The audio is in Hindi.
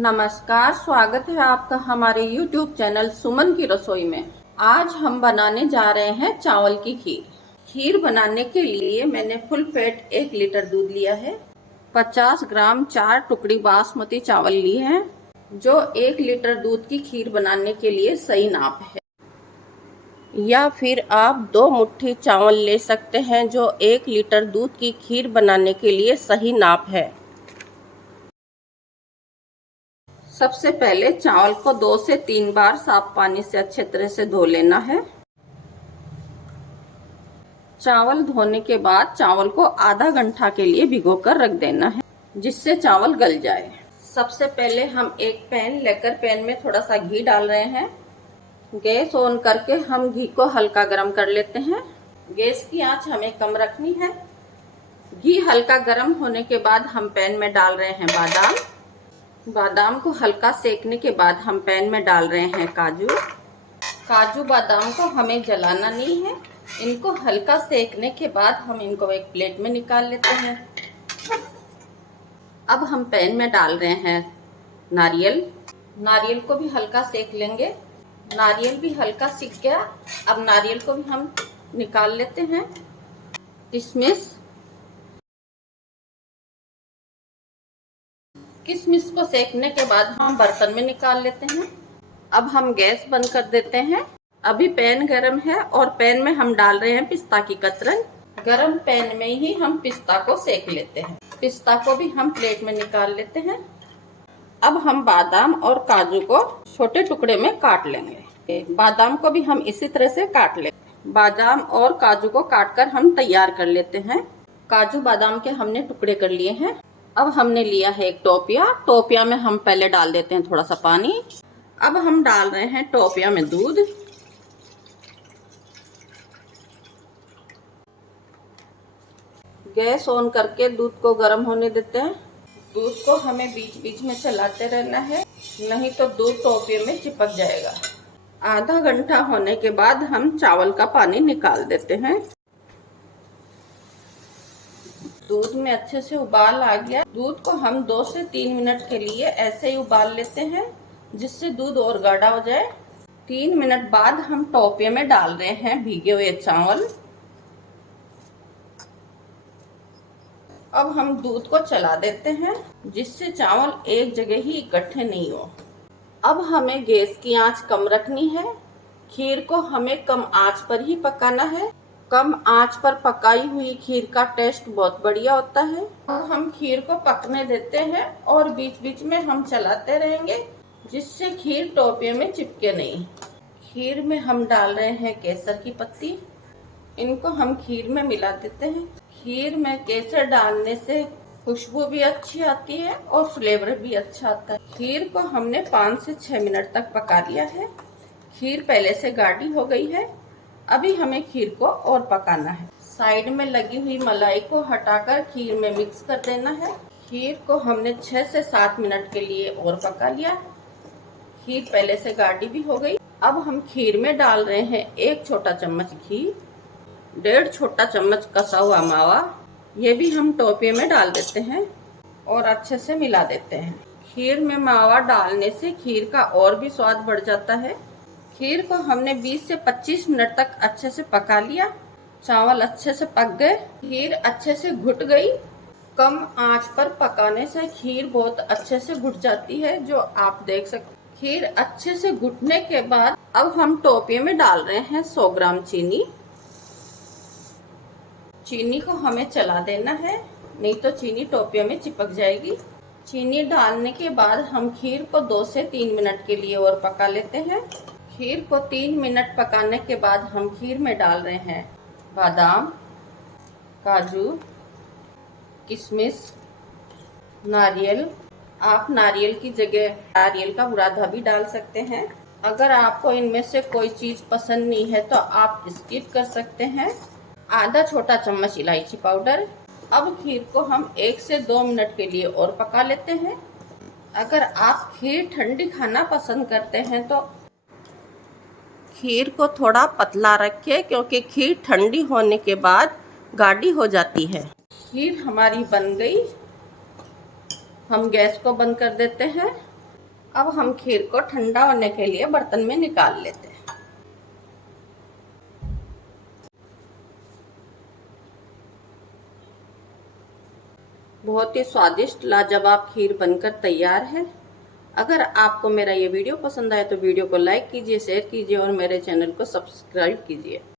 नमस्कार, स्वागत है आपका हमारे YouTube चैनल सुमन की रसोई में। आज हम बनाने जा रहे हैं चावल की खीर। खीर बनाने के लिए मैंने फुल फैट 1 लीटर दूध लिया है। 50 ग्राम 4 टुकड़ी बासमती चावल लिए हैं, जो 1 लीटर दूध की खीर बनाने के लिए सही नाप है। या फिर आप 2 मुट्ठी चावल ले सकते हैं, जो 1 लीटर दूध की खीर बनाने के लिए सही नाप है। सबसे पहले चावल को 2 से 3 बार साफ पानी से अच्छे तरह से धो लेना है। चावल धोने के बाद चावल को आधा घंटा के लिए भिगोकर रख देना है, जिससे चावल गल जाए। सबसे पहले हम एक पैन लेकर पैन में थोड़ा सा घी डाल रहे हैं। गैस ऑन करके हम घी को हल्का गर्म कर लेते हैं। गैस की आंच हमें कम रखनी है। घी हल्का गर्म होने के बाद हम पैन में डाल रहे हैं बादाम को हल्का सेकने के बाद हम पैन में डाल रहे हैं काजू बादाम को हमें जलाना नहीं है। इनको हल्का सेकने के बाद हम इनको एक प्लेट में निकाल लेते हैं। अब हम पैन में डाल रहे हैं नारियल को भी हल्का सेक लेंगे। नारियल भी हल्का सिक गया। अब नारियल को भी हम निकाल लेते हैं। किशमिश को सेकने के बाद हम बर्तन में निकाल लेते हैं। अब हम गैस बंद कर देते हैं। अभी पैन गरम है और पैन में हम डाल रहे हैं पिस्ता की कतरन। गरम पैन में ही हम पिस्ता को सेक लेते हैं। पिस्ता को भी हम प्लेट में निकाल लेते हैं। अब हम बादाम और काजू को छोटे टुकड़े में काट लेंगे। बादाम को भी हम इसी तरह से काट लेंगे। बादाम और काजू को काटकर हम तैयार कर लेते हैं। काजू बादाम के हमने टुकड़े कर लिए हैं। अब हमने लिया है एक टोपिया में हम पहले डाल देते हैं थोड़ा सा पानी। अब हम डाल रहे हैं टोपिया में दूध। गैस ऑन करके दूध को गर्म होने देते हैं। दूध को हमें बीच बीच में चलाते रहना है, नहीं तो दूध टोपिये में चिपक जाएगा। आधा घंटा होने के बाद हम चावल का पानी निकाल देते हैं। दूध में अच्छे से उबाल आ गया। दूध को हम 2 से 3 मिनट के लिए ऐसे ही उबाल लेते हैं, जिससे दूध और गाढ़ा हो जाए। 3 मिनट बाद हम टोपिये में डाल रहे हैं भीगे हुए चावल। अब हम दूध को चला देते हैं, जिससे चावल एक जगह ही इकट्ठे नहीं हो। अब हमें गैस की आंच कम रखनी है। खीर को हमें कम आंच पर ही पकाना है। कम आंच पर पकाई हुई खीर का टेस्ट बहुत बढ़िया होता है। अब हम खीर को पकने देते हैं और बीच बीच में हम चलाते रहेंगे, जिससे खीर टोपिये में चिपके नहीं। खीर में हम डाल रहे हैं केसर की पत्ती। इनको हम खीर में मिला देते हैं। खीर में केसर डालने से खुशबू भी अच्छी आती है और फ्लेवर भी अच्छा आता है। खीर को हमने 5 से 6 मिनट तक पका लिया है। खीर पहले से गाढ़ी हो गई है। अभी हमें खीर को और पकाना है। साइड में लगी हुई मलाई को हटाकर खीर में मिक्स कर देना है। खीर को हमने 6 से 7 मिनट के लिए और पका लिया। खीर पहले से गाढ़ी भी हो गई। अब हम खीर में डाल रहे हैं 1 छोटा चम्मच घी, 1.5 छोटा चम्मच कसा हुआ मावा। ये भी हम टोपिये में डाल देते हैं और अच्छे से मिला देते हैं। खीर में मावा डालने से खीर का और भी स्वाद बढ़ जाता है। खीर को हमने 20 से 25 मिनट तक अच्छे से पका लिया। चावल अच्छे से पक गए। खीर अच्छे से घुट गई। कम आंच पर पकाने से खीर बहुत अच्छे से घुट जाती है, जो आप देख सकते। खीर अच्छे से घुटने के बाद अब हम टोपिये में डाल रहे हैं 100 ग्राम चीनी। चीनी को हमें चला देना है, नहीं तो चीनी टोपिये में चिपक जाएगी। चीनी डालने के बाद हम खीर को 2 से 3 मिनट के लिए और पका लेते हैं। खीर को 3 मिनट पकाने के बाद हम खीर में डाल रहे हैं बादाम, काजू, किशमिश, नारियल। आप नारियल की जगह नारियल का बुरादा भी डाल सकते हैं। अगर आपको इनमें से कोई चीज़ पसंद नहीं है तो आप स्किप कर सकते हैं। आधा छोटा चम्मच इलायची पाउडर। अब खीर को हम 1 से 2 मिनट के लिए और पका लेते हैं। अगर आप खीर ठंडी खाना पसंद करते हैं तो खीर को थोड़ा पतला रखें, क्योंकि खीर ठंडी होने के बाद गाढ़ी हो जाती है। खीर हमारी बन गई। हम गैस को बंद कर देते हैं। अब हम खीर को ठंडा होने के लिए बर्तन में निकाल लेते हैं। बहुत ही स्वादिष्ट लाजवाब खीर बनकर तैयार है। अगर आपको मेरा ये वीडियो पसंद आए तो वीडियो को लाइक कीजिए, शेयर कीजिए और मेरे चैनल को सब्सक्राइब कीजिए।